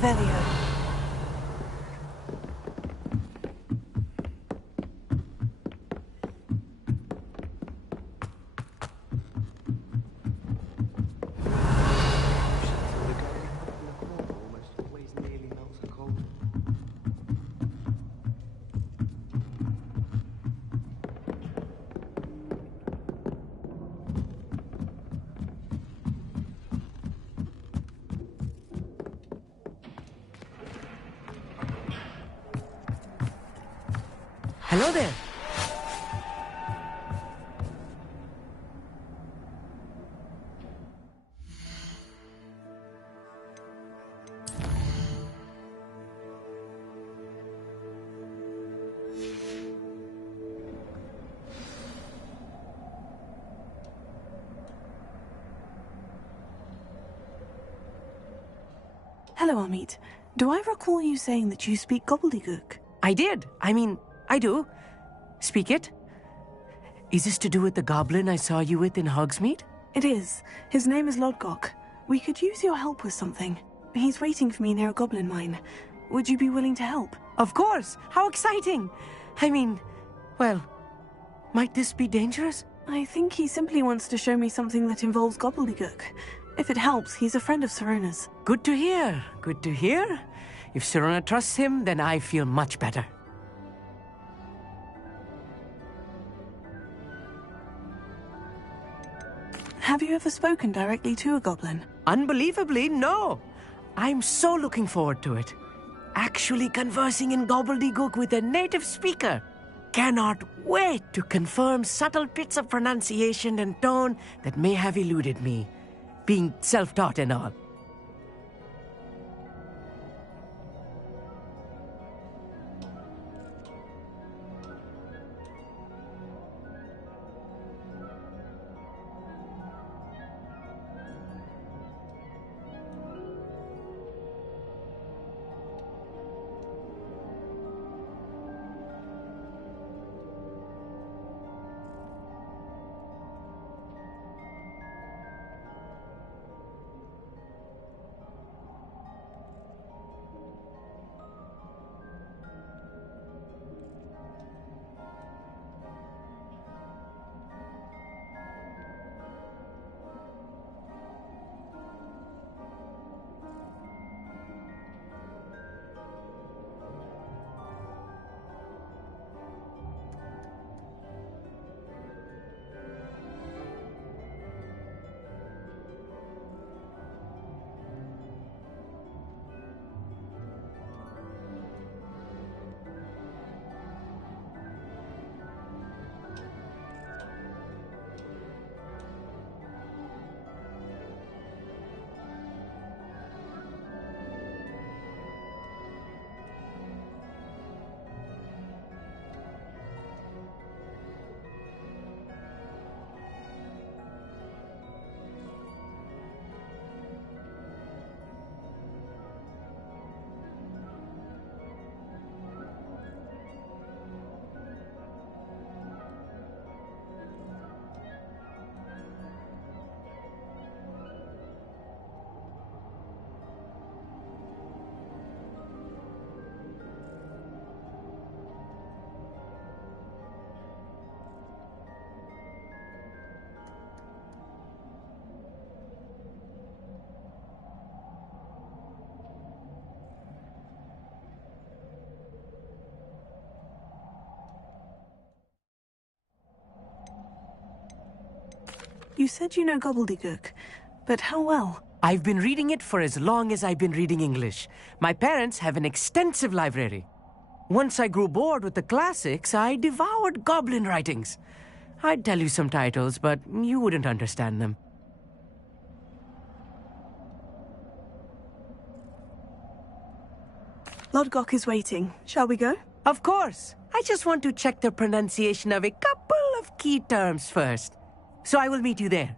Revelio. Hello there. Hello, Amit. Do I recall you saying that you speak gobbledygook? I did. I do. Speak it. Is this to do with the goblin I saw you with in Hogsmeade? It is. His name is Lodgok. We could use your help with something. He's waiting for me near a goblin mine. Would you be willing to help? Of course. How exciting. Well, might this be dangerous? I think he simply wants to show me something that involves gobbledygook. If it helps, he's a friend of Sirona's. Good to hear. Good to hear. If Sirona trusts him, then I feel much better. Have you ever spoken directly to a goblin? Unbelievably, no. I'm so looking forward to it. Actually conversing in gobbledygook with a native speaker. Cannot wait to confirm subtle bits of pronunciation and tone that may have eluded me, being self-taught and all. You said you know gobbledygook, but how well? I've been reading it for as long as I've been reading English. My parents have an extensive library. Once I grew bored with the classics, I devoured goblin writings. I'd tell you some titles, but you wouldn't understand them. Lodgok is waiting. Shall we go? Of course. I just want to check the pronunciation of a couple of key terms first. So I will meet you there.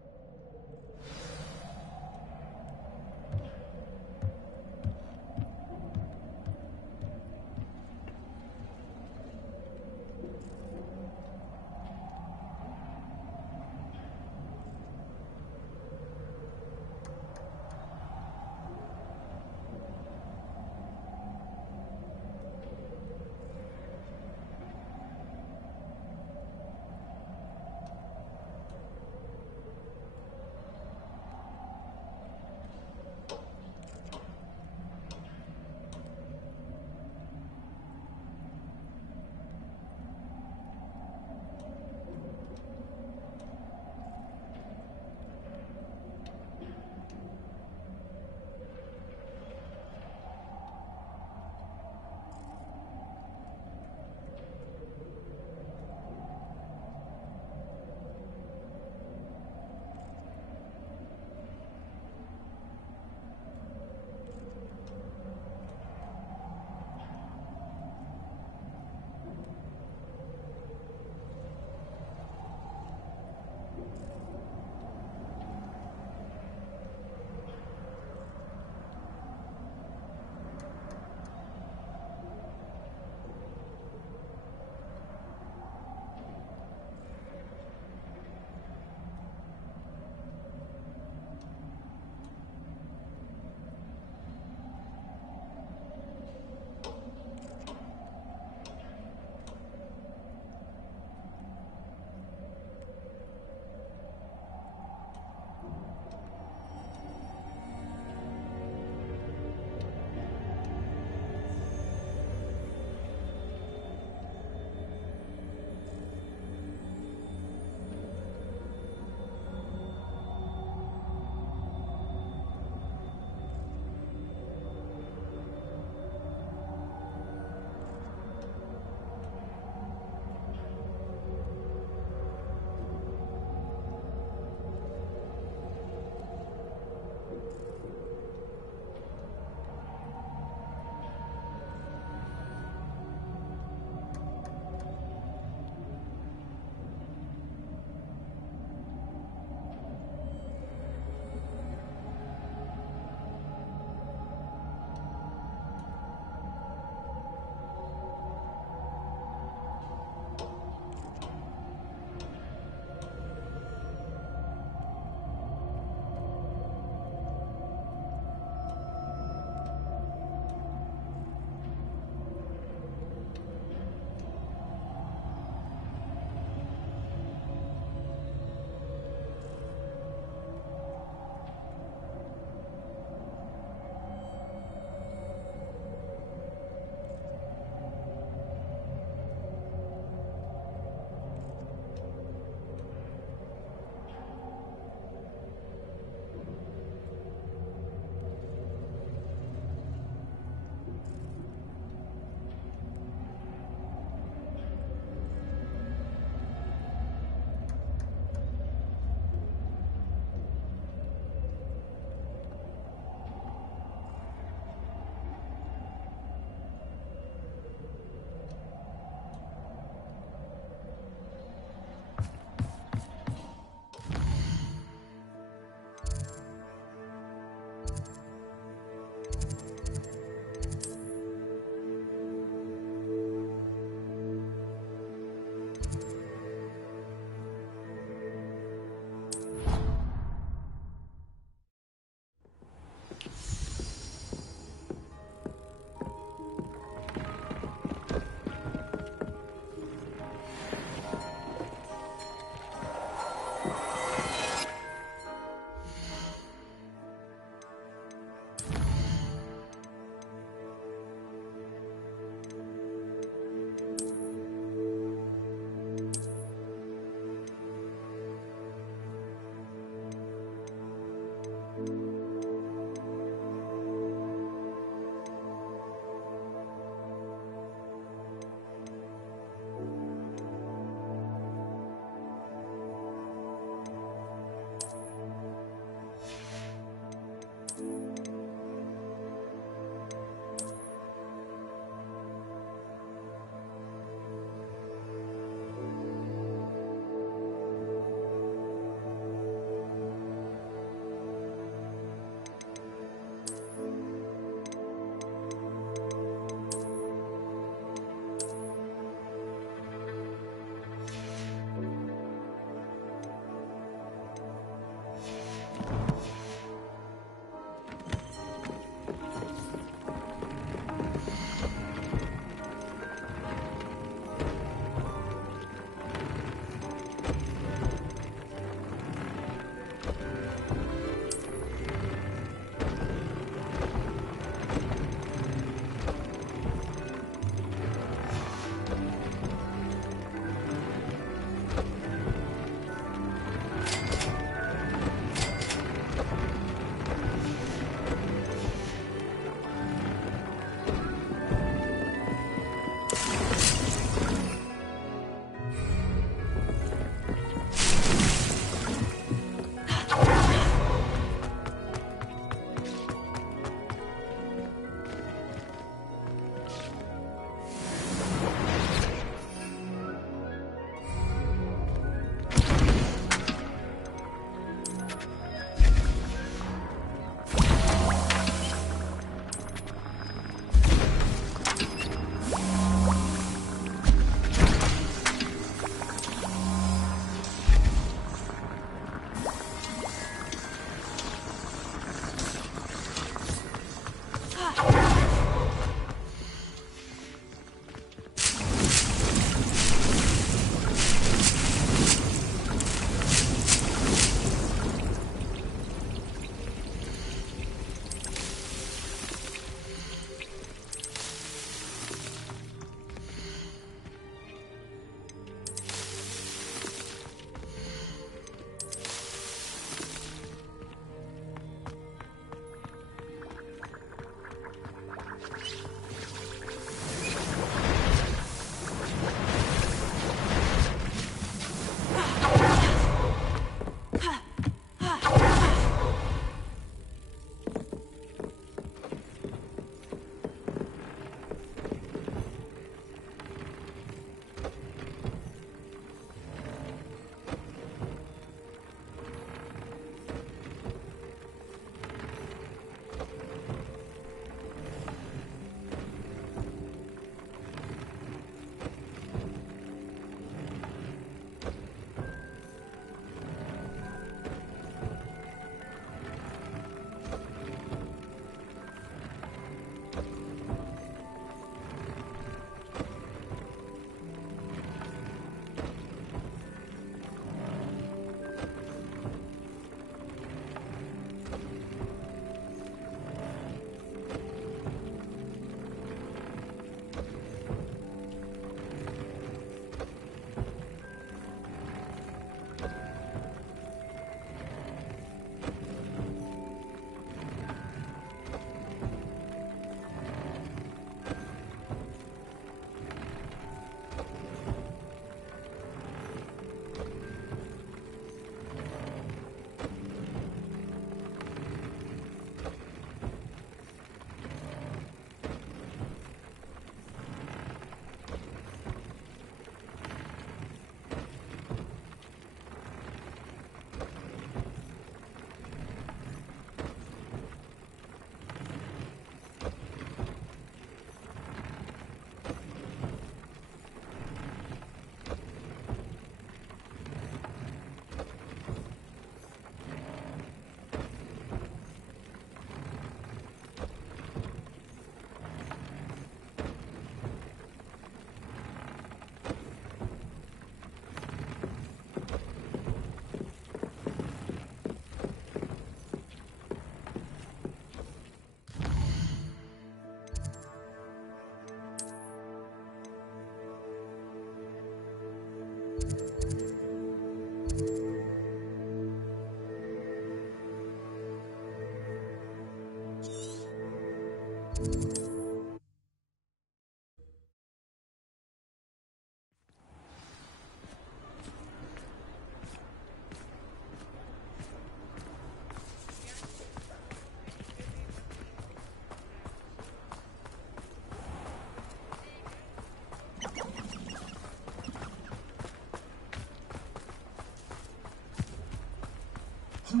It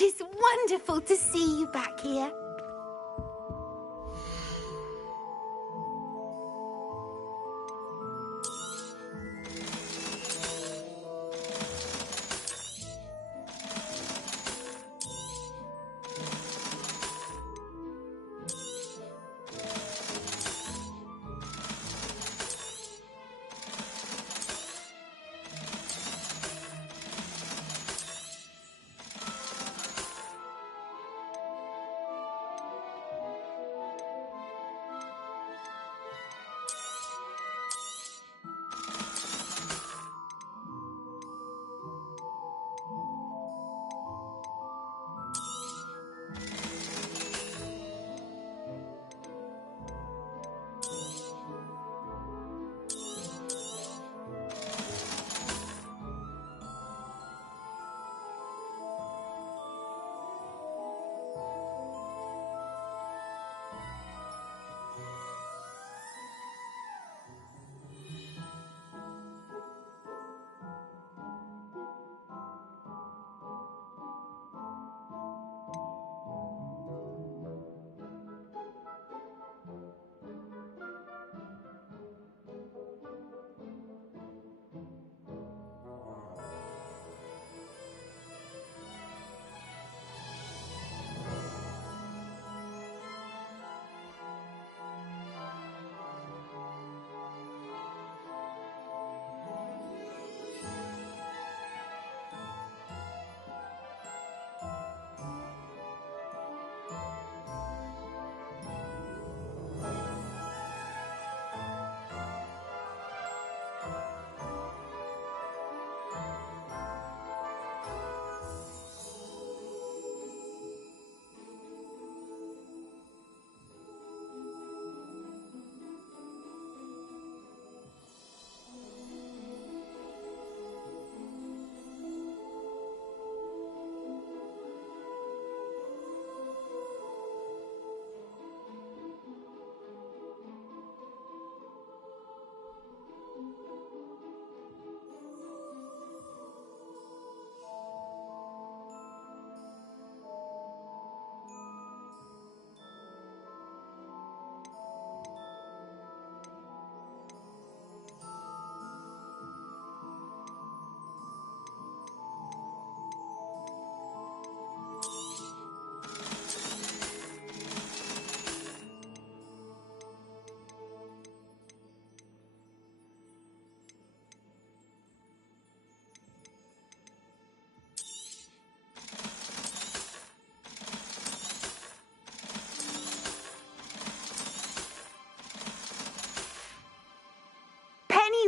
is wonderful to see you back here.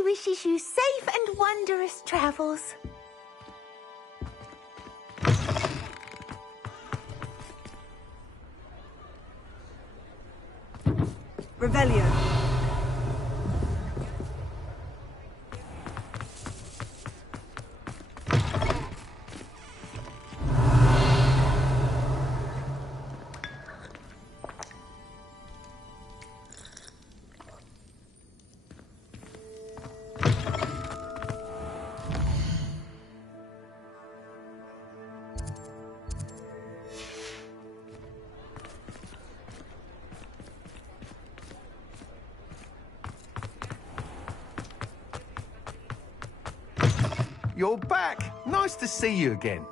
Wishes you safe and wondrous travels. Revelio. You're back. Nice to see you again.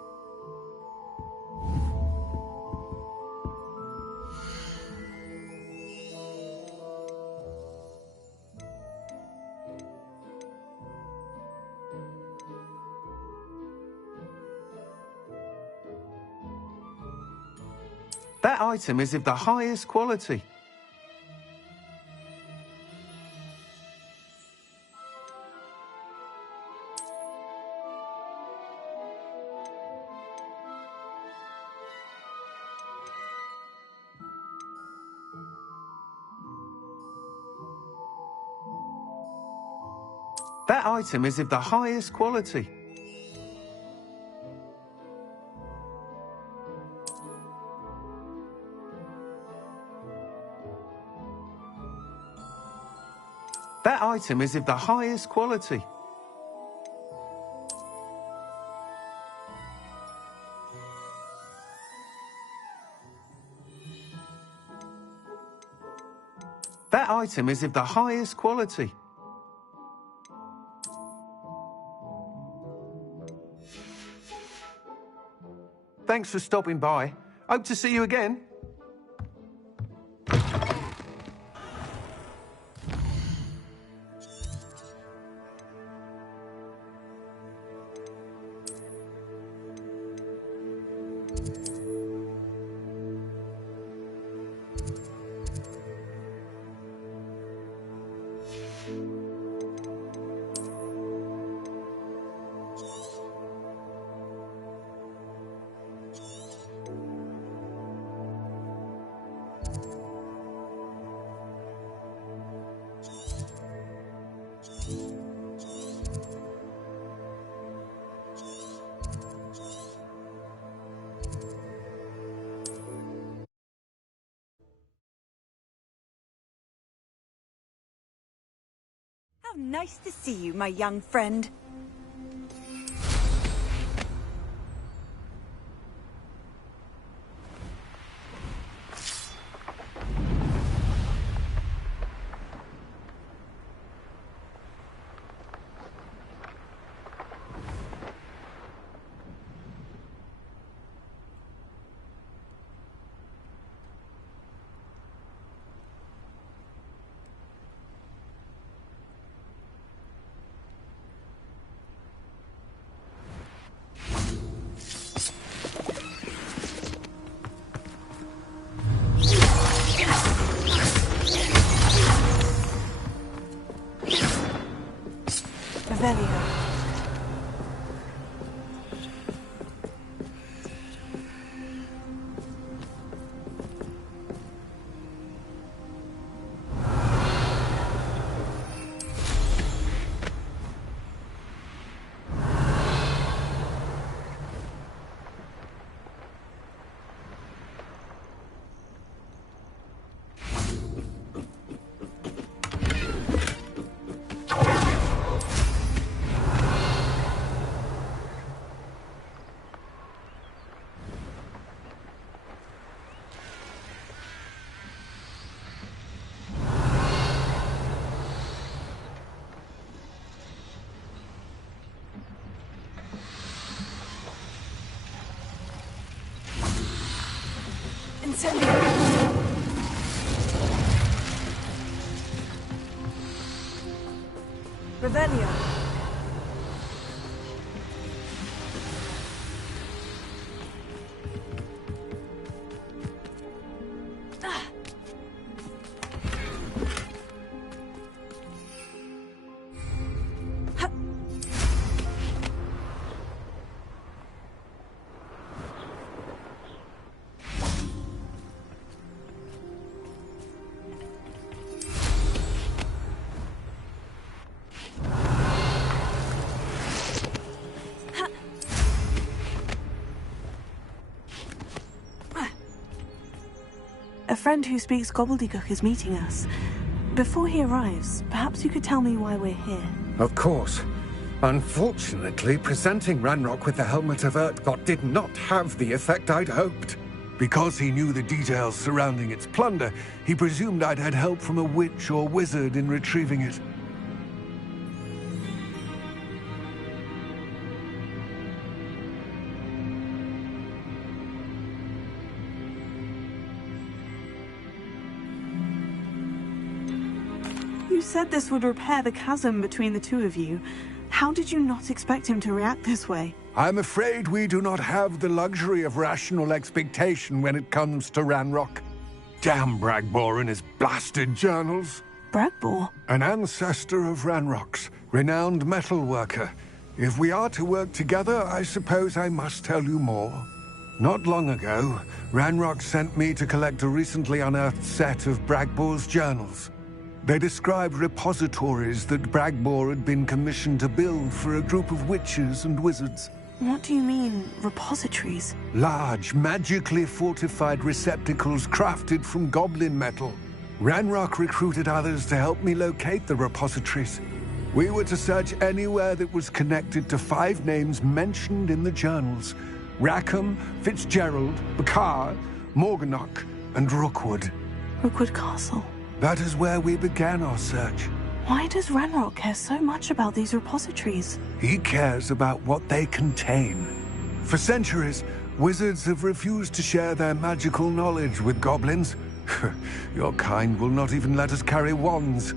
That item is of the highest quality. That item is of the highest quality. That item is of the highest quality. That item is of the highest quality. Thanks for stopping by. Hope to see you again. How nice to see you, my young friend. Revelio. A friend who speaks gobbledygook is meeting us. Before he arrives, perhaps you could tell me why we're here. Of course. Unfortunately, presenting Ranrock with the Helmet of Urtkot did not have the effect I'd hoped. Because he knew the details surrounding its plunder, he presumed I'd had help from a witch or wizard in retrieving it. You said this would repair the chasm between the two of you. How did you not expect him to react this way? I'm afraid we do not have the luxury of rational expectation when it comes to Ranrock. Damn Bragbor and his blasted journals. Bragbor? An ancestor of Ranrock's, renowned metalworker. If we are to work together, I suppose I must tell you more. Not long ago, Ranrock sent me to collect a recently unearthed set of Bragbor's journals. They described repositories that Bragbor had been commissioned to build for a group of witches and wizards. What do you mean, repositories? Large, magically fortified receptacles crafted from goblin metal. Ranrock recruited others to help me locate the repositories. We were to search anywhere that was connected to 5 names mentioned in the journals: Rackham, Fitzgerald, Bakar, Morganach, and Rookwood. Rookwood Castle. That is where we began our search. Why does Ranrock care so much about these repositories? He cares about what they contain. For centuries, wizards have refused to share their magical knowledge with goblins. Your kind will not even let us carry wands.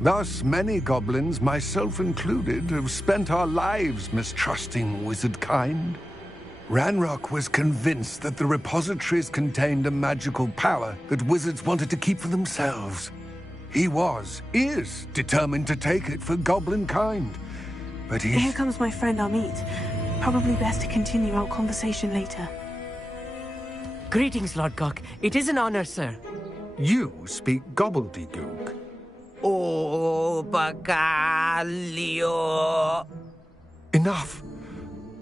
Thus, many goblins, myself included, have spent our lives mistrusting wizard kind. Ranrock was convinced that the repositories contained a magical power that wizards wanted to keep for themselves. He is determined to take it for goblin kind. But Here comes my friend Amit. Probably best to continue our conversation later. Greetings, Lord Gok. It is an honor, sir. You speak gobbledygook. Oh, Bagalio. Enough.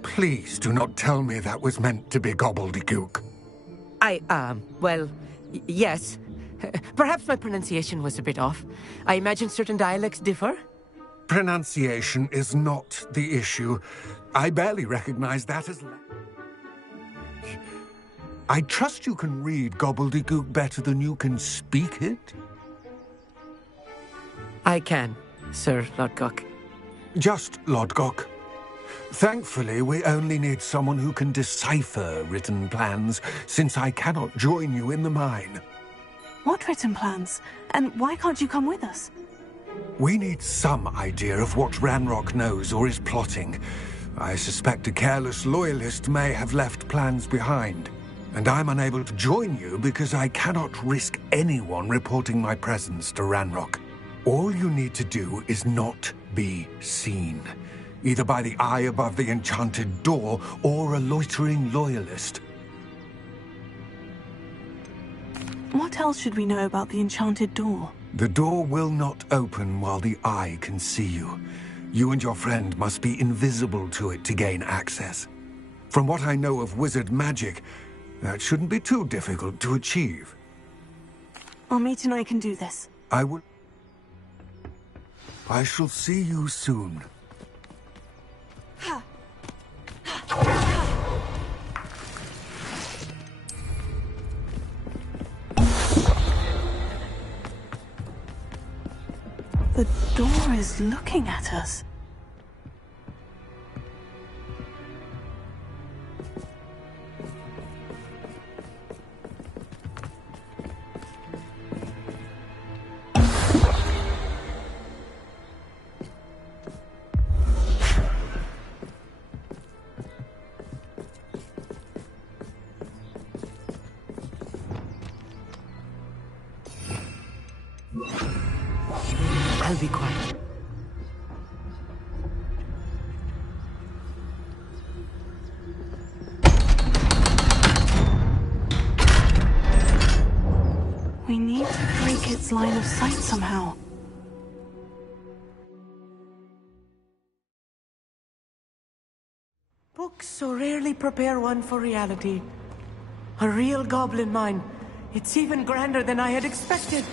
Please do not tell me that was meant to be gobbledygook. Yes. Perhaps my pronunciation was a bit off. I imagine certain dialects differ. Pronunciation is not the issue. I barely recognize that as language. I trust you can read gobbledygook better than you can speak it? I can, Sir Lord Gok. Just Lord Gok. Thankfully, we only need someone who can decipher written plans, since I cannot join you in the mine. What written plans? And why can't you come with us? We need some idea of what Ranrock knows or is plotting. I suspect a careless loyalist may have left plans behind. And I'm unable to join you because I cannot risk anyone reporting my presence to Ranrock. All you need to do is not be seen, either by the eye above the enchanted door or a loitering loyalist. What else should we know about the enchanted door? The door will not open while the eye can see you. You and your friend must be invisible to it to gain access. From what I know of wizard magic, that shouldn't be too difficult to achieve. Amit and I can do this. I shall see you soon. The door is looking at us. I'll be quiet. We need to break its line of sight somehow. Books so rarely prepare one for reality. A real goblin mine. It's even grander than I had expected.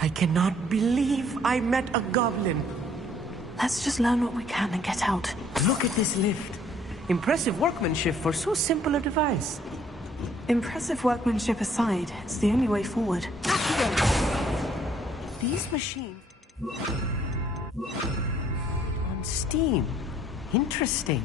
I cannot believe I met a goblin. Let's just learn what we can and get out. Look at this lift. Impressive workmanship for so simple a device. Impressive workmanship aside, it's the only way forward. These machines... on steam. Interesting.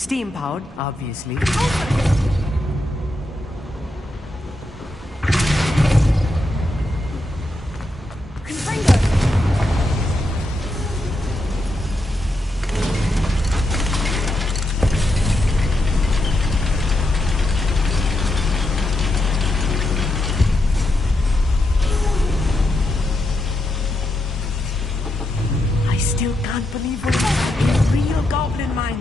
Steam-powered, obviously. I still can't believe we're in a real goblin mine.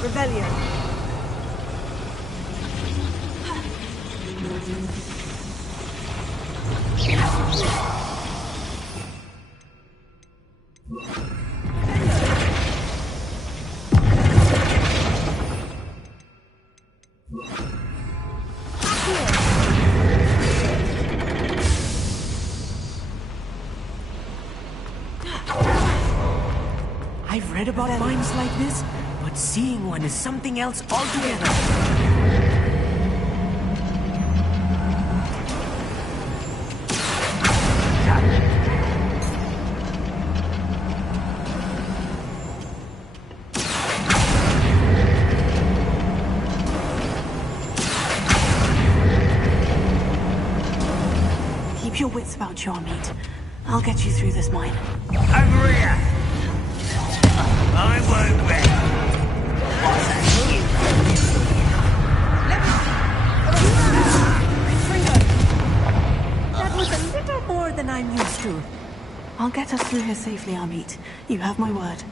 Rebellion. I've read about mines like this, but seeing one is something else altogether. Keep your wits about you, Amit. I'll get you through this mine. Agreed. I won't bet. That was a little more than I'm used to. I'll get us through here safely, Amit. You have my word.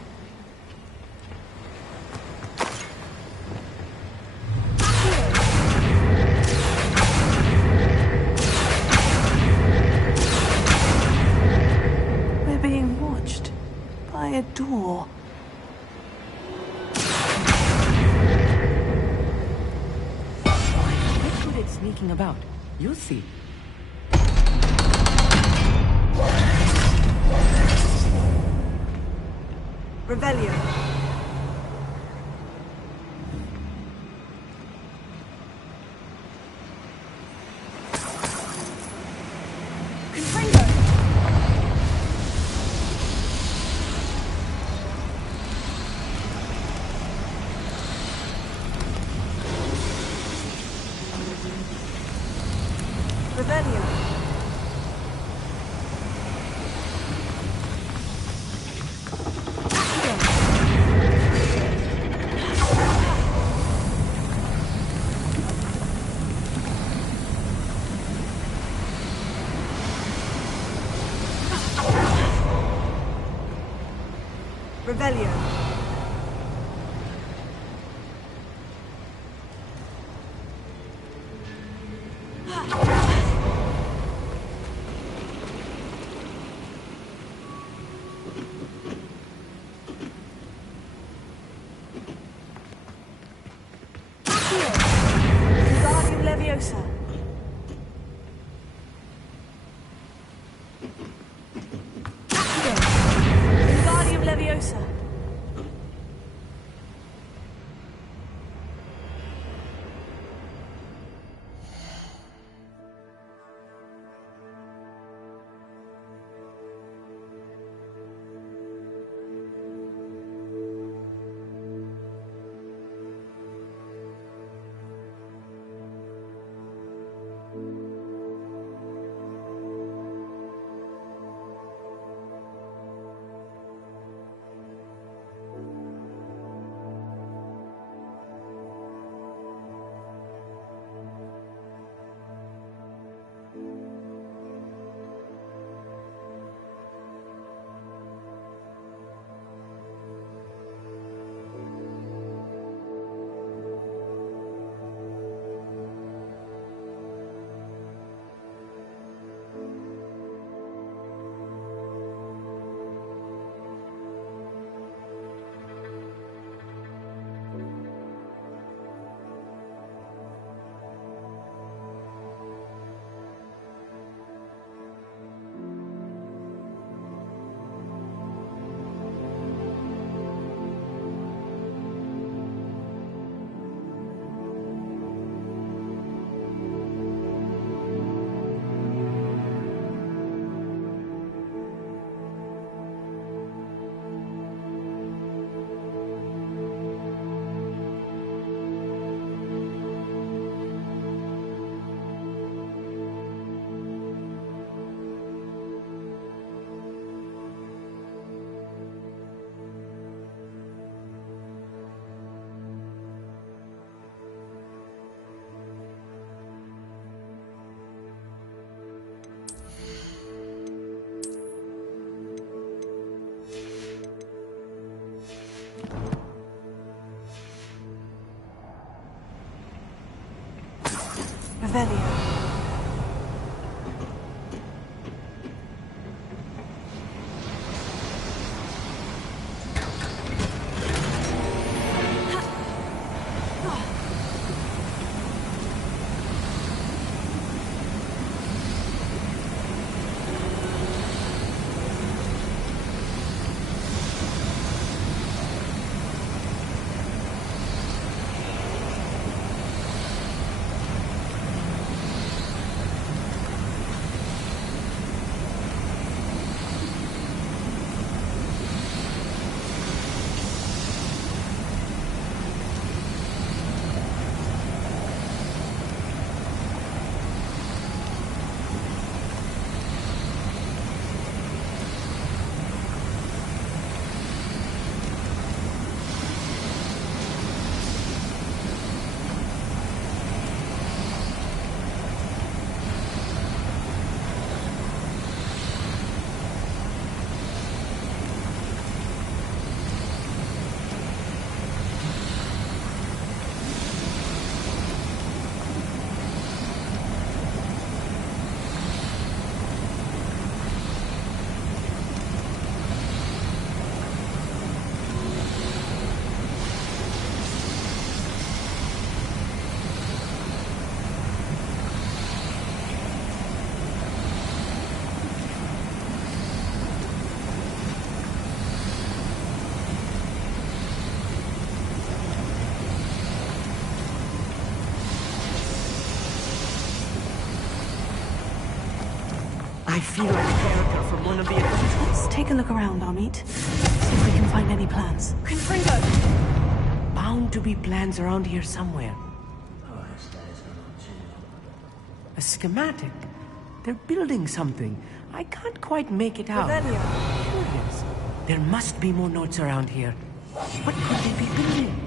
We're being watched by a door. I'm not good at sneaking about. You'll see. Rebellion. Rebellion. Rebellion. Wingardium Leviosa. Wingardium Leviosa. Revelio. I feel like a character from one of the adventures. Let's take a look around, Amit. See if we can find any plans. Confringo! Bound to be plans around here somewhere. A schematic. They're building something. I can't quite make it out. Revelio. Curious. There must be more notes around here. What could they be building?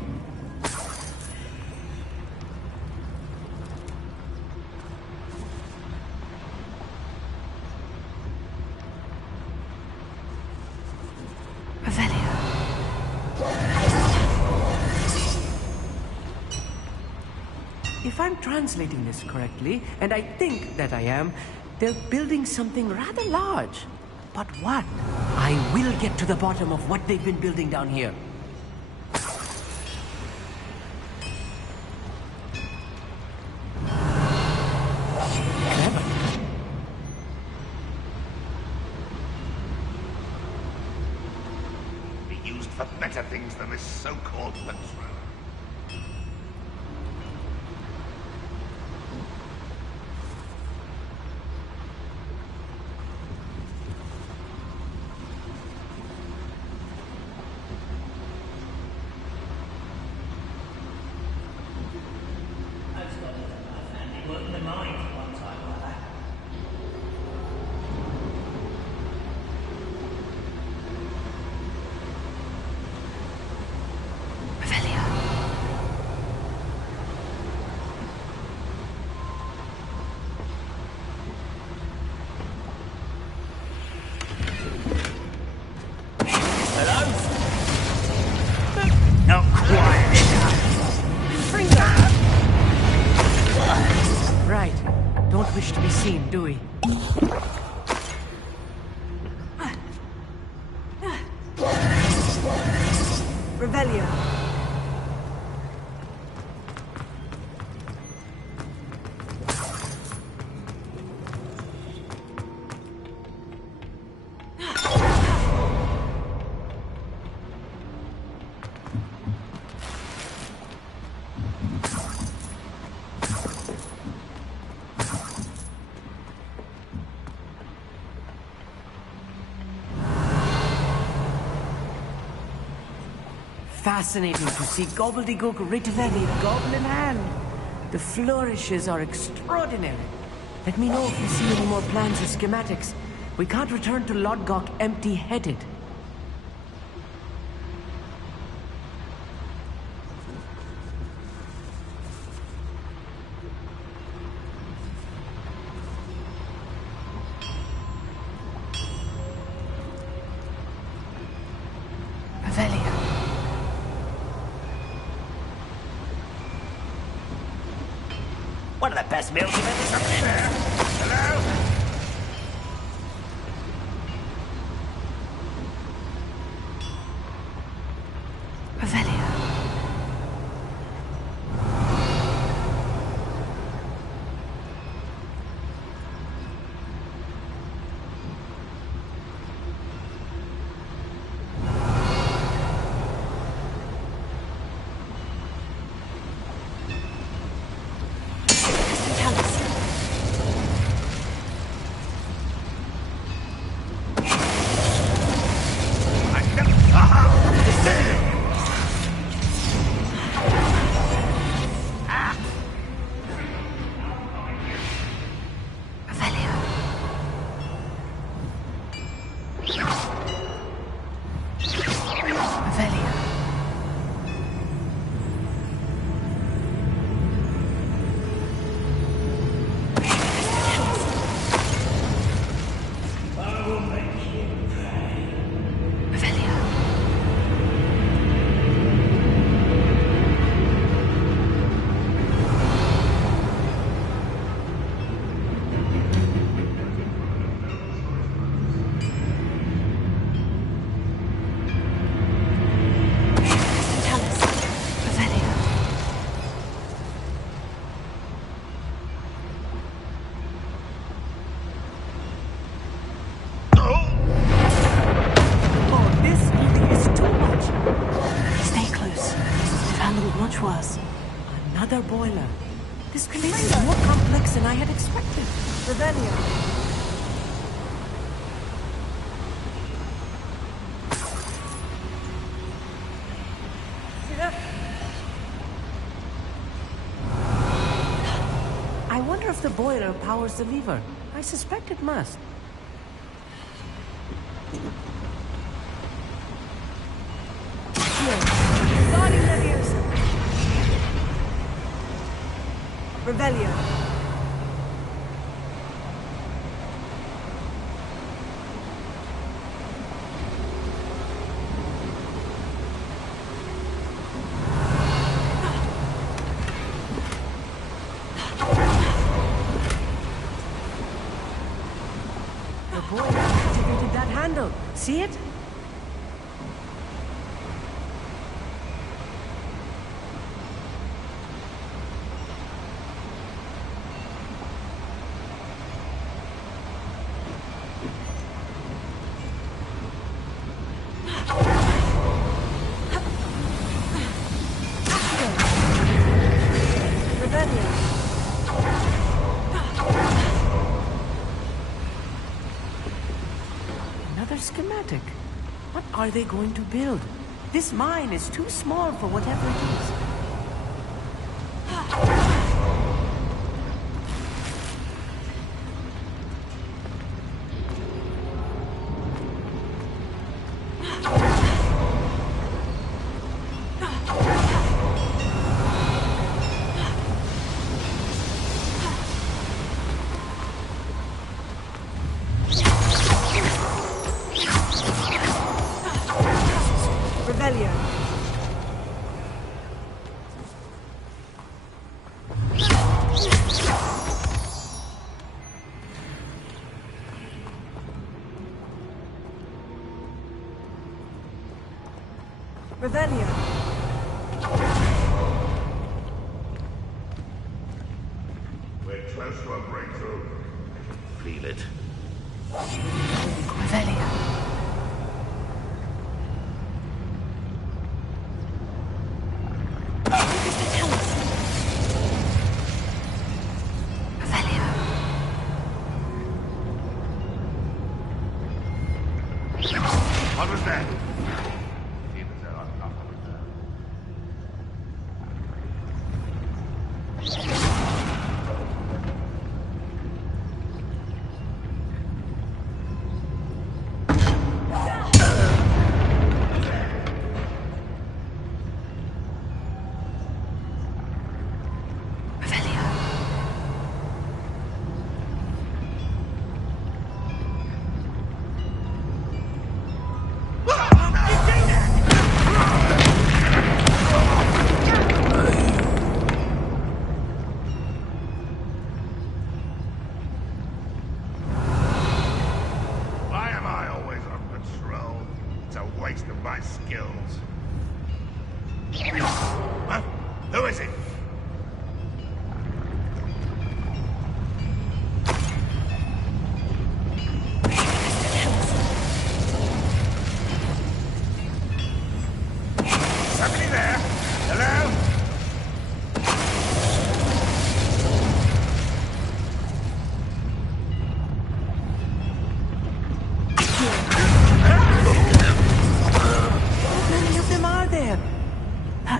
Revelio. If I'm translating this correctly, and I think that I am, they're building something rather large. But what? I will get to the bottom of what they've been building down here. Clever. Be used for better things than this so-called patrol. Not quiet Right. Don't wish to be seen, do we? Revelio. Fascinating to see gobbledygook written in a goblin hand. The flourishes are extraordinary. Let me know if you see any more plans or schematics. We can't return to Lodgok empty-headed. Revelio. One of the best meals you've ever eaten. Hello? Revelio. Another boiler. This place is more complex than I had expected. Revelio. I wonder if the boiler powers the lever. I suspect it must. Guardian Leviosa. Revelio. The boiler activated that handle. See it? Another schematic. What are they going to build? This mine is too small for whatever it is. Revelio. Revelio. We're close to a breakthrough. Feel it. Revelio. What was that?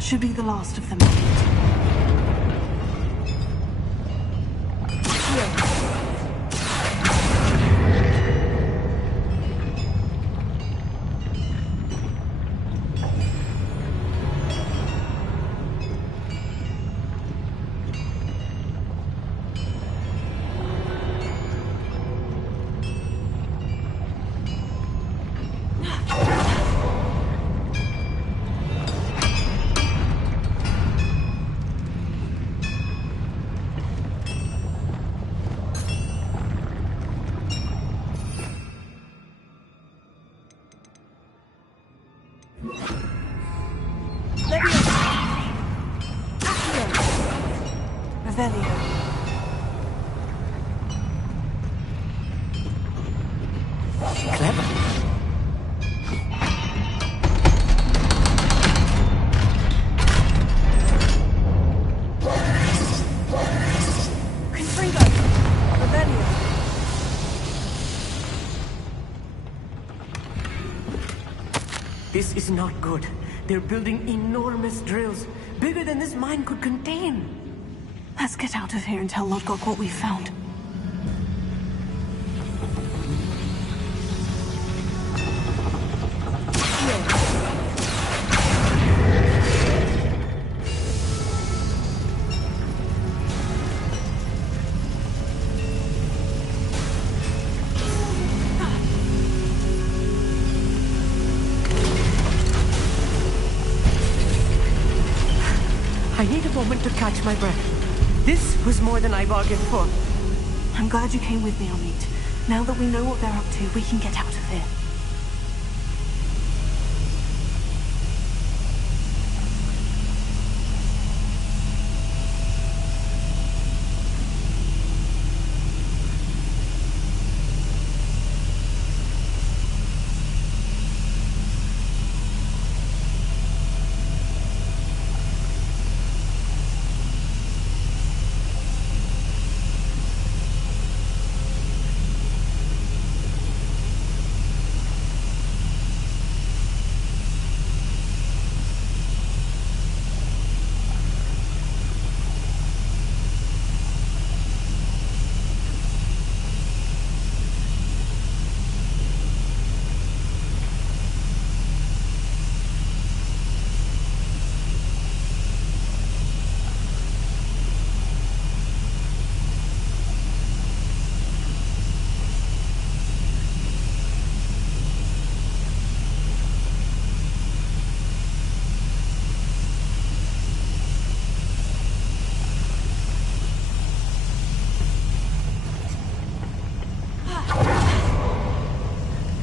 should be the last of them. Clever. This is not good. They're building enormous drills, bigger than this mine could contain. Let's get out of here and tell Lodgok what we found. I need a moment to catch my breath. This was more than I bargained for. I'm glad you came with me, Amit. Now that we know what they're up to, we can get out of here.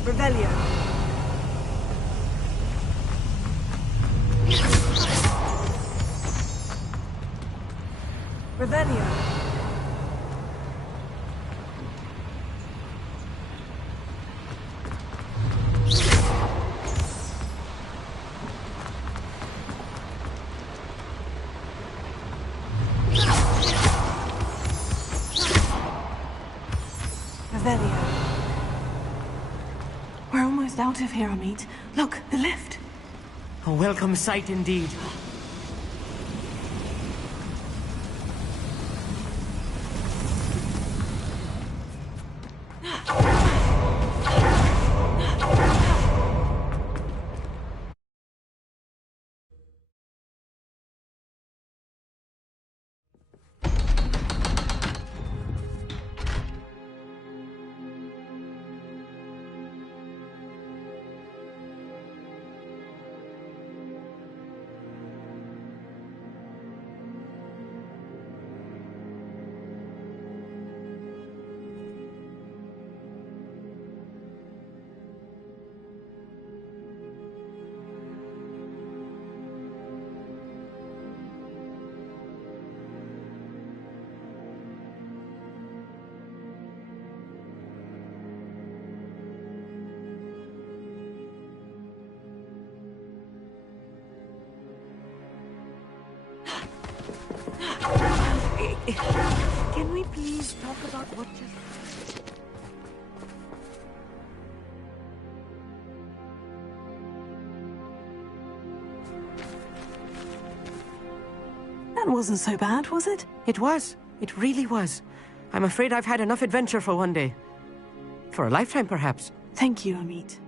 Revelio. Revelio. Revelio. We're almost out of here, Amit. Look, the lift. A welcome sight indeed. Can we please talk about what just... That wasn't so bad, was it? It was. It really was. I'm afraid I've had enough adventure for one day. For a lifetime, perhaps. Thank you, Amit.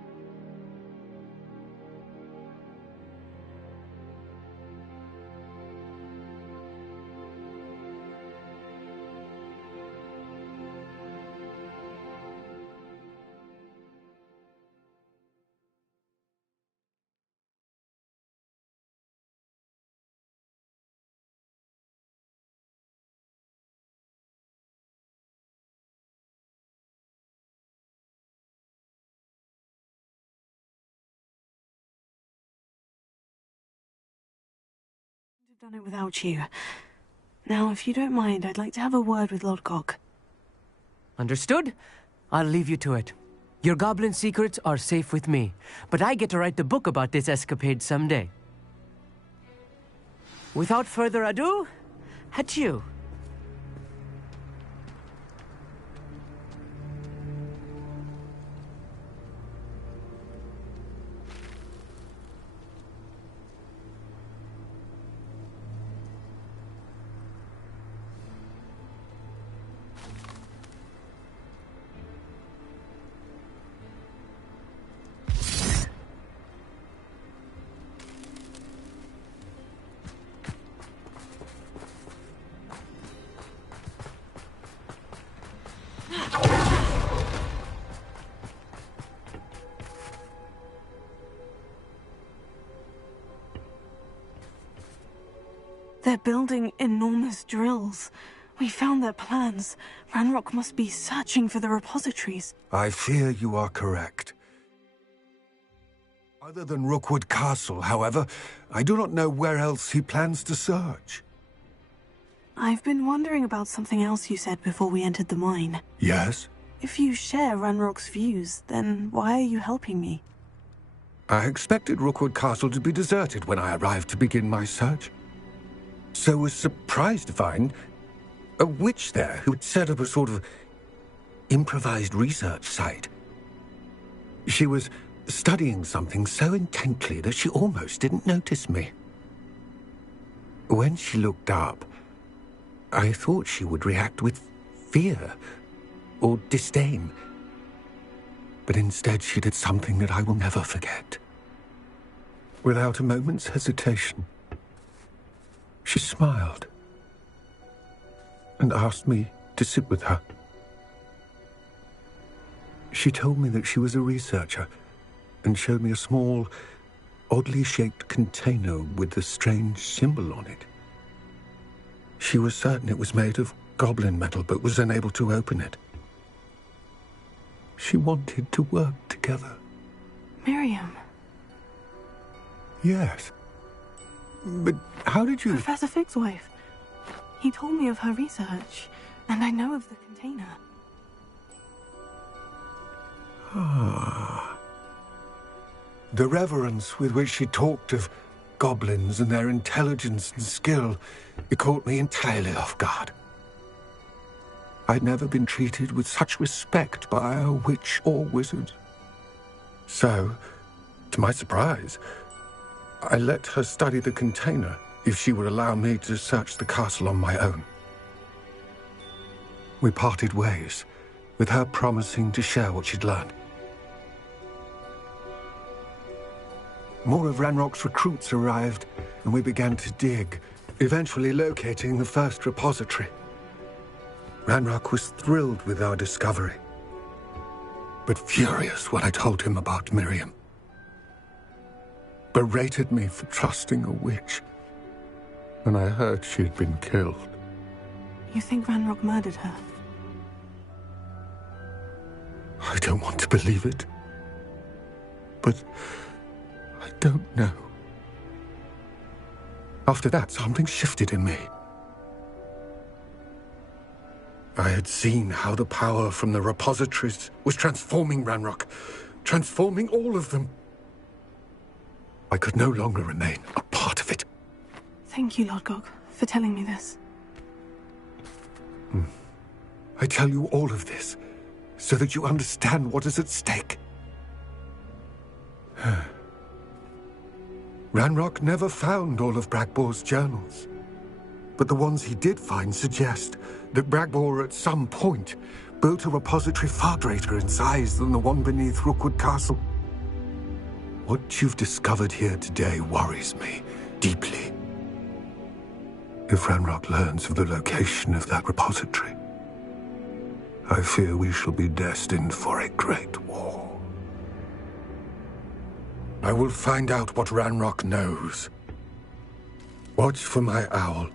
I've done it without you. Now, if you don't mind, I'd like to have a word with Lodgok. Understood? I'll leave you to it. Your goblin secrets are safe with me, but I get to write the book about this escapade someday. Without further ado, adieu. They're building enormous drills. We found their plans. Ranrock must be searching for the repositories. I fear you are correct. Other than Rookwood Castle, however, I do not know where else he plans to search. I've been wondering about something else you said before we entered the mine. Yes? If you share Ranrock's views, then why are you helping me? I expected Rookwood Castle to be deserted when I arrived to begin my search. So was surprised to find a witch there who had set up a sort of improvised research site. She was studying something so intently that she almost didn't notice me. When she looked up, I thought she would react with fear or disdain. But instead she did something that I will never forget. Without a moment's hesitation, she smiled and asked me to sit with her. She told me that she was a researcher and showed me a small, oddly shaped container with a strange symbol on it. She was certain it was made of goblin metal, but was unable to open it. She wanted to work together. Miriam. Yes. But how did you... Professor Fig's wife. He told me of her research, and I know of the container. Ah. The reverence with which she talked of goblins and their intelligence and skill, it caught me entirely off guard. I'd never been treated with such respect by a witch or wizard. So, to my surprise, I let her study the container if she would allow me to search the castle on my own. We parted ways, with her promising to share what she'd learned. More of Ranrock's recruits arrived, and we began to dig, eventually locating the first repository. Ranrock was thrilled with our discovery, but furious when I told him about Miriam. Berated me for trusting a witch when I heard she'd been killed. You think Ranrock murdered her? I don't want to believe it, but I don't know. After that, something shifted in me. I had seen how the power from the repositories was transforming Ranrock, transforming all of them. I could no longer remain a part of it. Thank you, Lodgok, for telling me this. I tell you all of this so that you understand what is at stake. Ranrock never found all of Bragbor's journals. but the ones he did find suggest that Bragbor at some point built a repository far greater in size than the one beneath Rookwood Castle. What you've discovered here today worries me deeply. If Ranrock learns of the location of that repository, I fear we shall be destined for a great war. I will find out what Ranrock knows. Watch for my owl.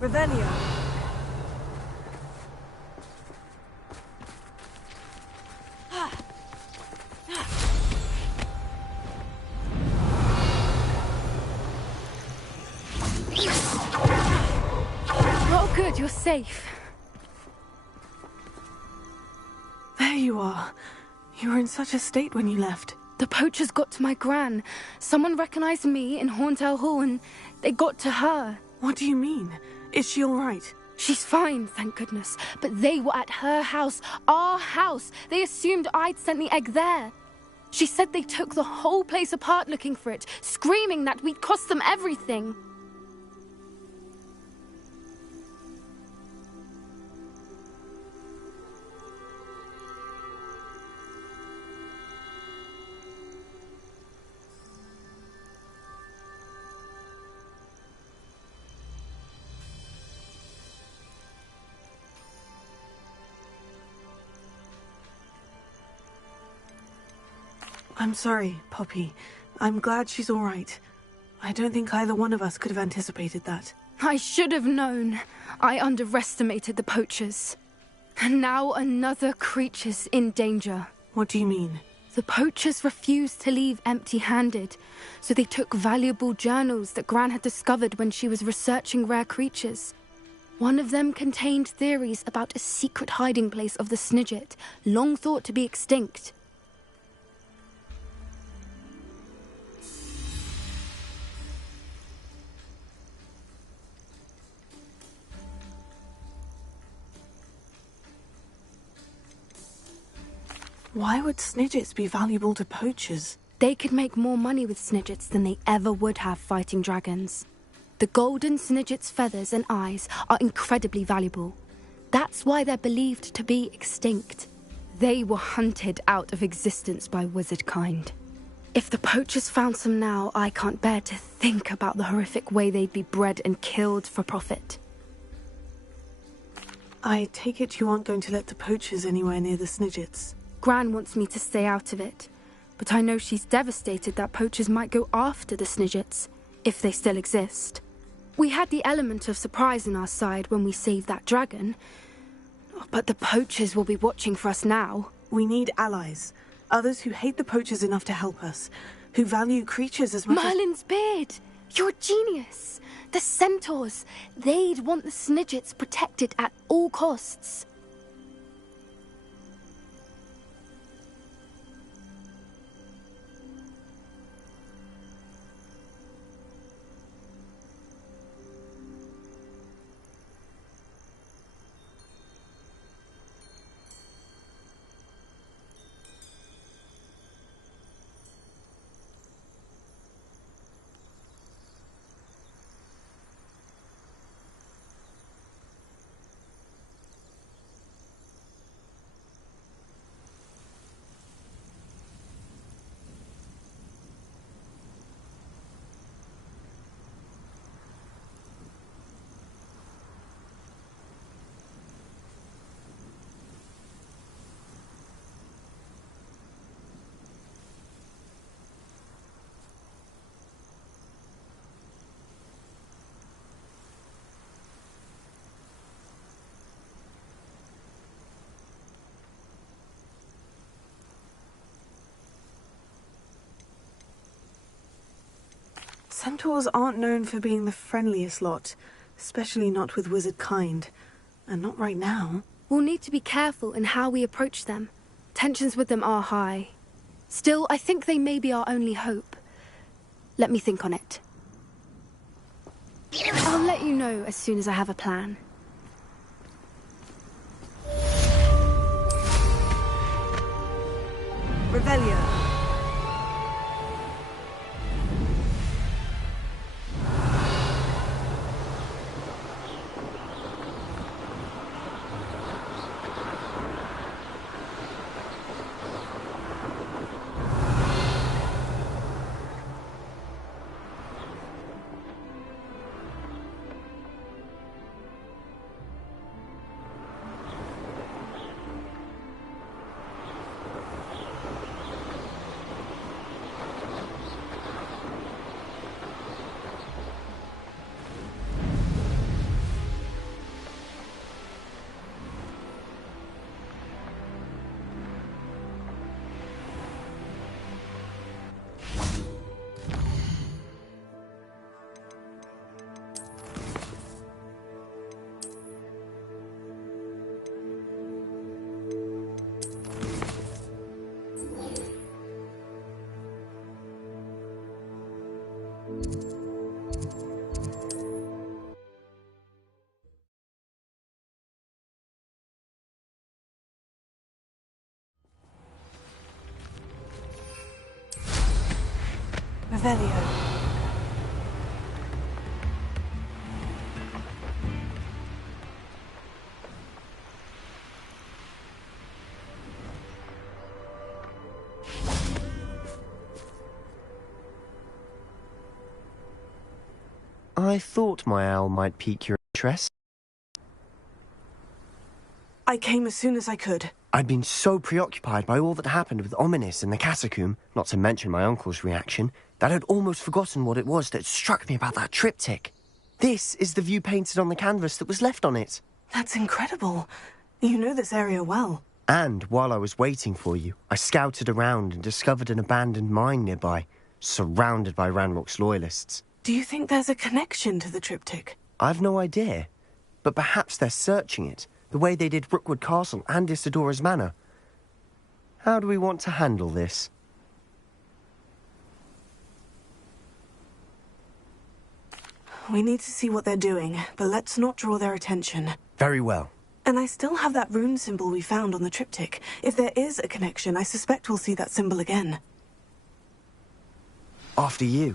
Revelio. Oh, good, you're safe. There you are. You were in such a state when you left. The poachers got to my gran. Someone recognized me in Horntail Hall and they got to her. What do you mean? Is she all right? She's fine, thank goodness. But they were at her house, our house. They assumed I'd sent the egg there. She said they took the whole place apart looking for it, screaming that we'd cost them everything. I'm sorry, Poppy. I'm glad she's all right. I don't think either one of us could have anticipated that. I should have known. I underestimated the poachers. And now another creature's in danger. What do you mean? The poachers refused to leave empty-handed, so they took valuable journals that Gran had discovered when she was researching rare creatures. One of them contained theories about a secret hiding place of the Snidget, long thought to be extinct. Why would Snidgets be valuable to poachers? They could make more money with Snidgets than they ever would have fighting dragons. The golden Snidget's feathers and eyes are incredibly valuable. That's why they're believed to be extinct. They were hunted out of existence by wizard kind. If the poachers found some now, I can't bear to think about the horrific way they'd be bred and killed for profit. I take it you aren't going to let the poachers anywhere near the Snidgets. Gran wants me to stay out of it, but I know she's devastated that poachers might go after the Snidgets, if they still exist. We had the element of surprise on our side when we saved that dragon, but the poachers will be watching for us now. We need allies. Others who hate the poachers enough to help us, who value creatures as much Merlin's beard! You're a genius! The centaurs! They'd want the Snidgets protected at all costs. Centaurs aren't known for being the friendliest lot, especially not with wizard kind. And not right now. We'll need to be careful in how we approach them. Tensions with them are high. Still, I think they may be our only hope. Let me think on it. I'll let you know as soon as I have a plan. Revelio. Revelio. I thought my owl might pique your interest. I came as soon as I could. I'd been so preoccupied by all that happened with Ominis and the catacomb, not to mention my uncle's reaction, that I'd almost forgotten what it was that struck me about that triptych. This is the view painted on the canvas that was left on it. That's incredible. You know this area well. And while I was waiting for you, I scouted around and discovered an abandoned mine nearby, surrounded by Ranrock's loyalists. Do you think there's a connection to the triptych? I've no idea, but perhaps they're searching it, the way they did Rookwood Castle and Isidora's Manor. How do we want to handle this? We need to see what they're doing, but let's not draw their attention. Very well. And I still have that rune symbol we found on the triptych. If there is a connection, I suspect we'll see that symbol again. After you.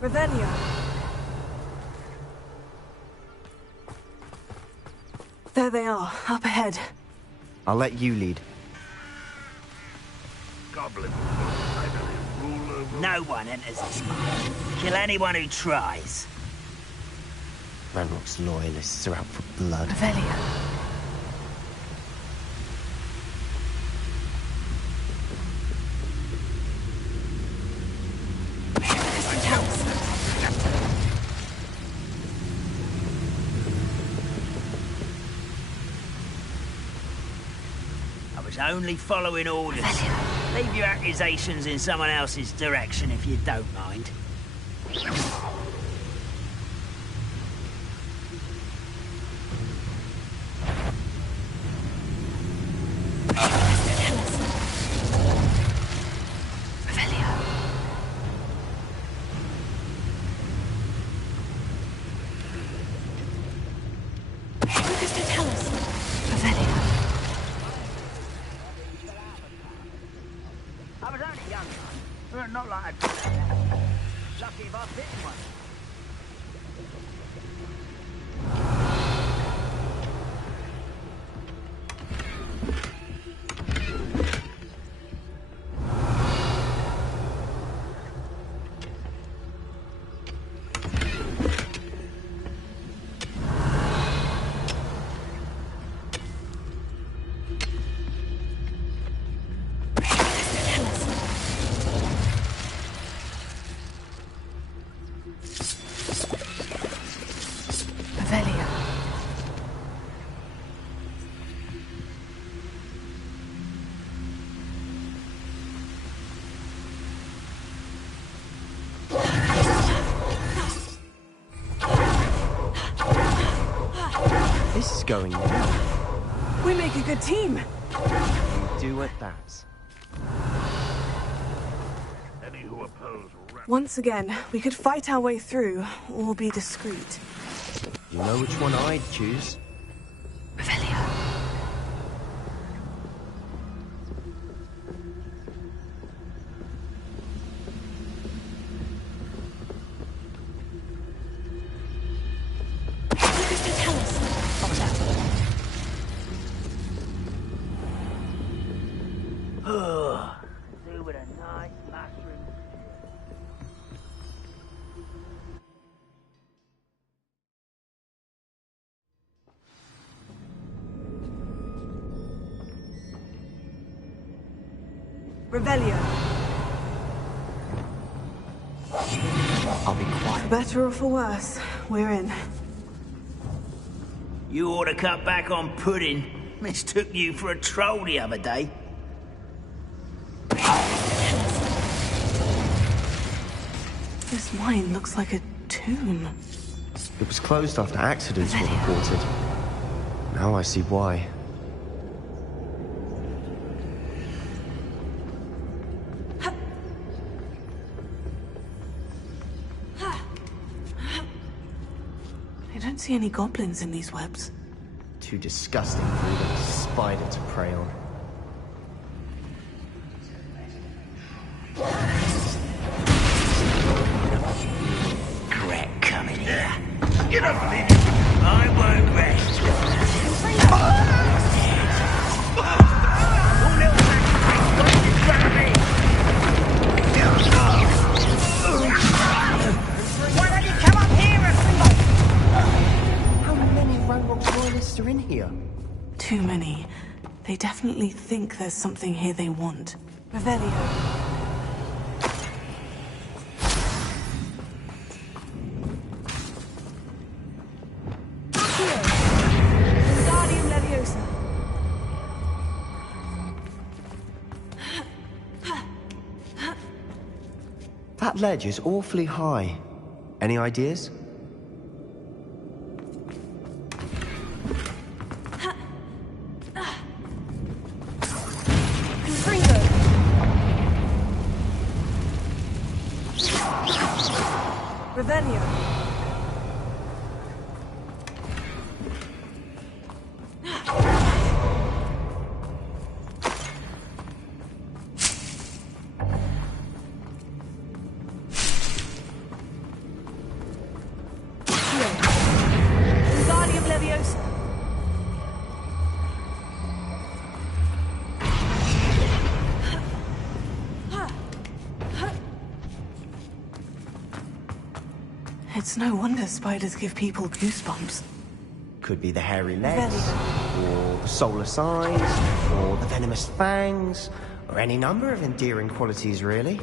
Revelio. There they are, up ahead. I'll let you lead. Goblin. I believe rule over... No one enters this mine. Kill anyone who tries. Ranrock's loyalists are out for blood. Revelio. Only following orders. Leave your accusations in someone else's direction if you don't mind. Not like a... Lucky if I picked one. This is going well. We make a good team. You do at that. Any who oppose... Once again, we could fight our way through, or be discreet. You know which one I'd choose. Revelio. Revelio. I'll be quiet. For better or for worse, we're in. You ought to cut back on pudding. Mistook you for a troll the other day. This mine looks like a tomb. It was closed after accidents were reported. Now I see why. I don't see any goblins in these webs. Too disgusting for even a spider to prey on. Gret coming here. You don't believe it? I won't rest. definitely think there's something here they want. Revelio. That ledge is awfully high. Any ideas? Revelio. It's no wonder spiders give people goosebumps. Could be the hairy legs, or the solar signs, or the venomous fangs, or any number of endearing qualities, really.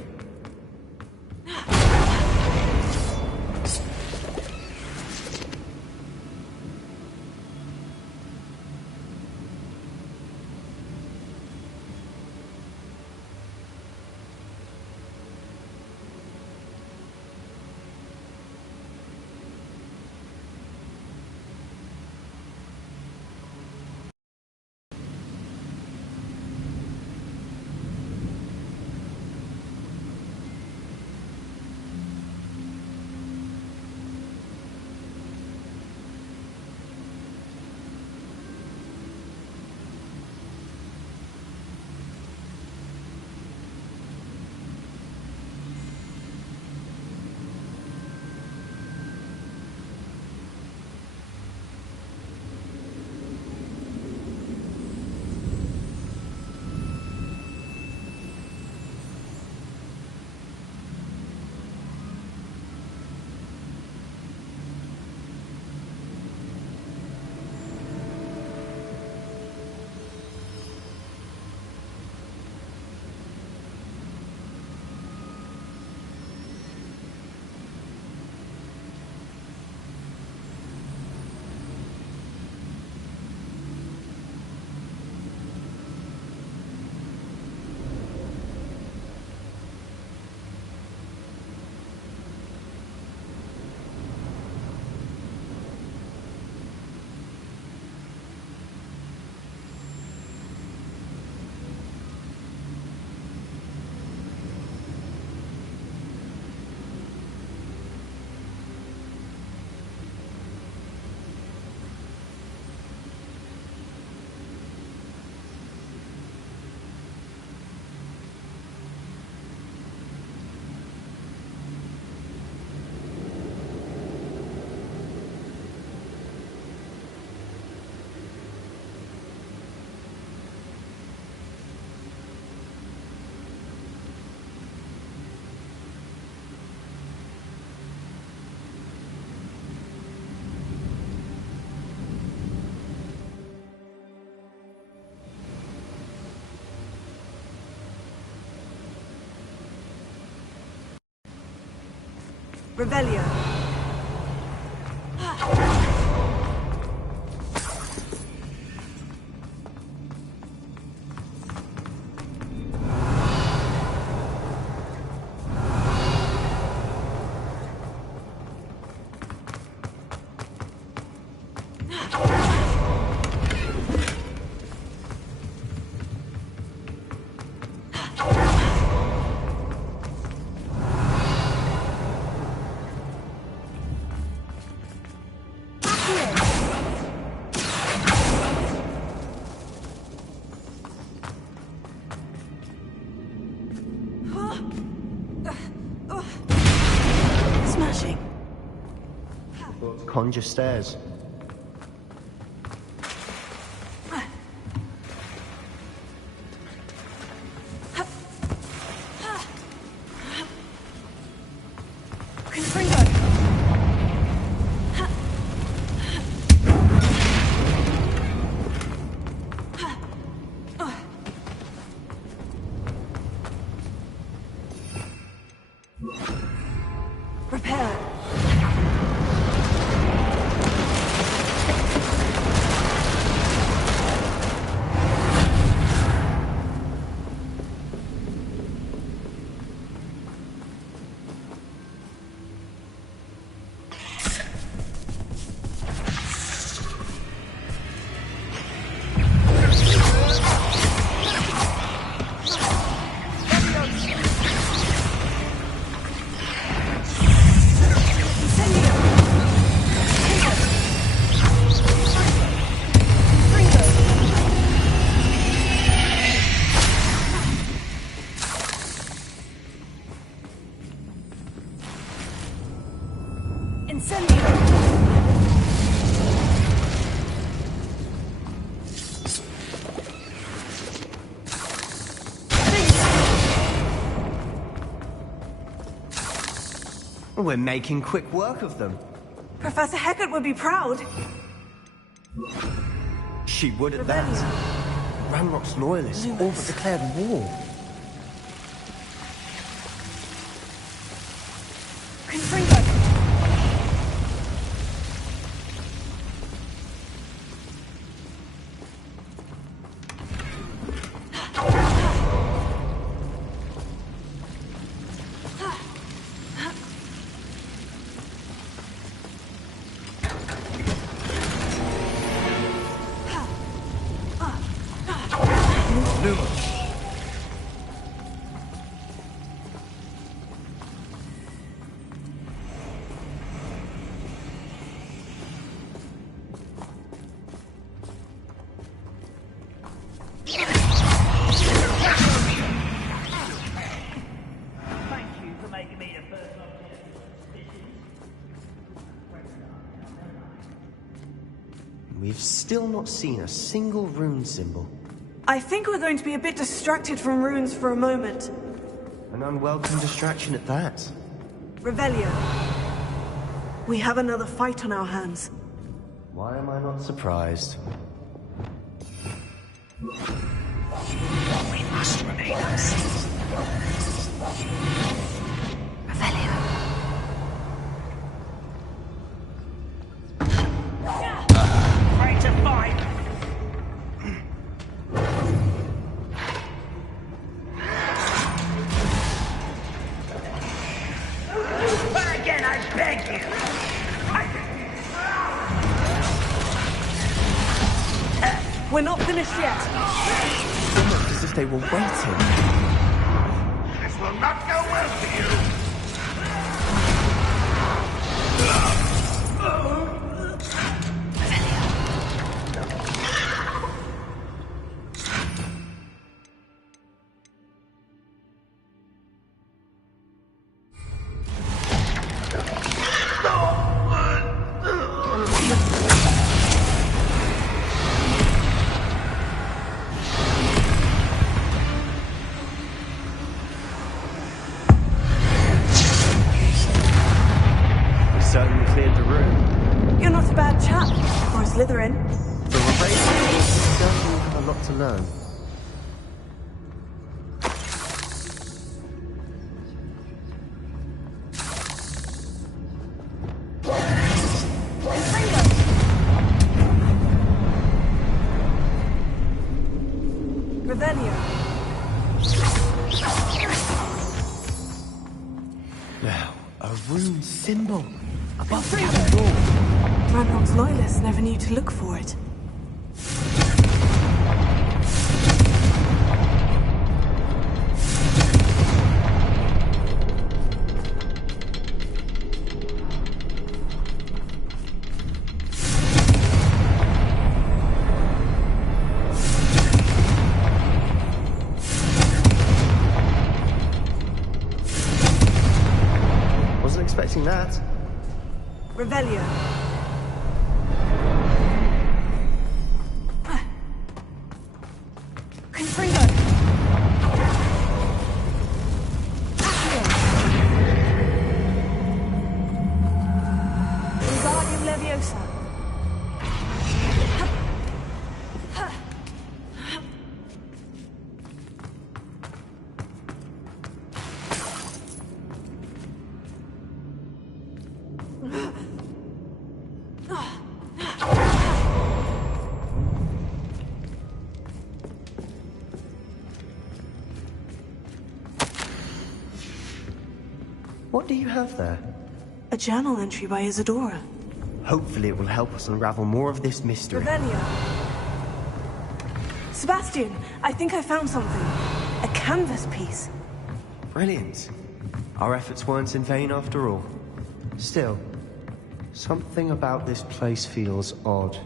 Revelio. Smashing. Conjure stairs. Prepare. We're making quick work of them. Professor Hecat would be proud. She would at that. Ranrock's loyalists all but declared war. Confringo! We've still not seen a single rune symbol. I think we're going to be a bit distracted from runes for a moment. An unwelcome distraction at that. Revelio. We have another fight on our hands. Why am I not surprised? We must remain unseen. Revelio. Ready to fight! Again, I beg you! We're not finished yet. Almost as if they were waiting. This will not go well for you! Certainly cleared the room. You're not a bad chap for a Slytherin. The Rebellion certainly have a lot to learn. Revelio. Now, a rune symbol above the cabin door. Ranrock's loyalists never knew to look for it. Wasn't expecting that. Revelio. Confringo. Wingardium Leviosa. What do you have there? A journal entry by Isadora. Hopefully it will help us unravel more of this mystery. Revelio. Sebastian, I think I found something. A canvas piece. Brilliant. Our efforts weren't in vain after all. Still, something about this place feels odd.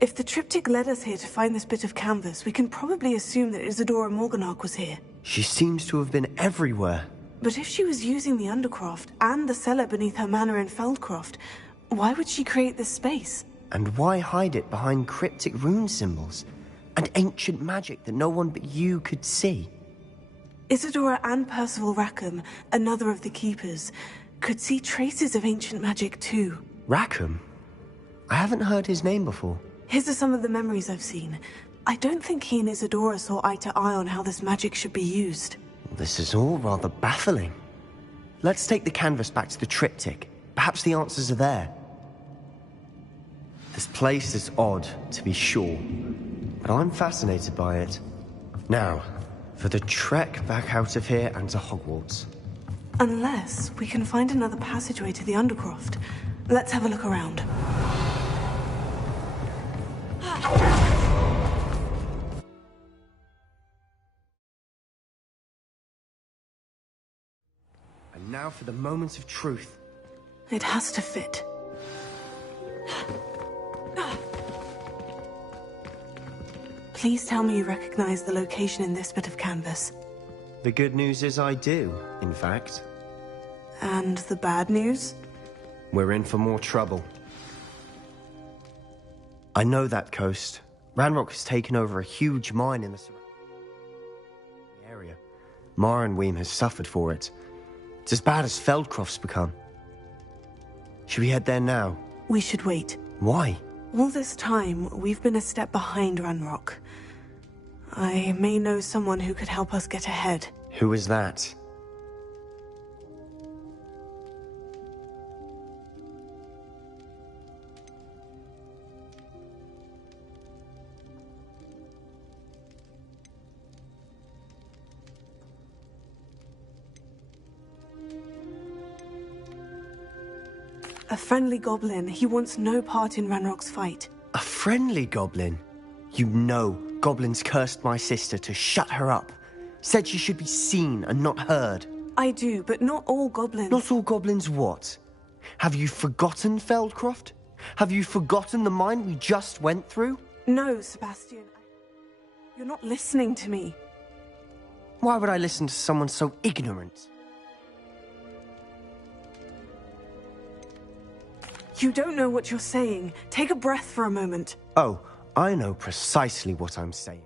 If the triptych led us here to find this bit of canvas, we can probably assume that Isadora Morganach was here. She seems to have been everywhere. But if she was using the Undercroft and the cellar beneath her manor in Feldcroft, why would she create this space? And why hide it behind cryptic rune symbols and ancient magic that no one but you could see? Isadora and Percival Rackham, another of the Keepers, could see traces of ancient magic too. Rackham? I haven't heard his name before. His are some of the memories I've seen. I don't think he and Isadora saw eye to eye on how this magic should be used. This is all rather baffling. Let's take the canvas back to the triptych. Perhaps the answers are there. This place is odd, to be sure, but I'm fascinated by it. Now, for the trek back out of here and to Hogwarts. Unless we can find another passageway to the Undercroft. Let's have a look around. And now for the moment of truth. It has to fit. Please tell me you recognize the location in this bit of canvas. The good news is I do, in fact. And the bad news? We're in for more trouble. I know that coast. Ranrock has taken over a huge mine in the surrounding area. Marenweem has suffered for it. It's as bad as Feldcroft's become. Should we head there now? We should wait. Why? All this time, we've been a step behind Ranrock. I may know someone who could help us get ahead. Who is that? A friendly goblin. He wants no part in Ranrock's fight. A friendly goblin? You know, goblins cursed my sister to shut her up. Said she should be seen and not heard. I do, but not all goblins. Not all goblins what? Have you forgotten Feldcroft? Have you forgotten the mine we just went through? No, Sebastian. You're not listening to me. Why would I listen to someone so ignorant? You don't know what you're saying. Take a breath for a moment. Oh, I know precisely what I'm saying.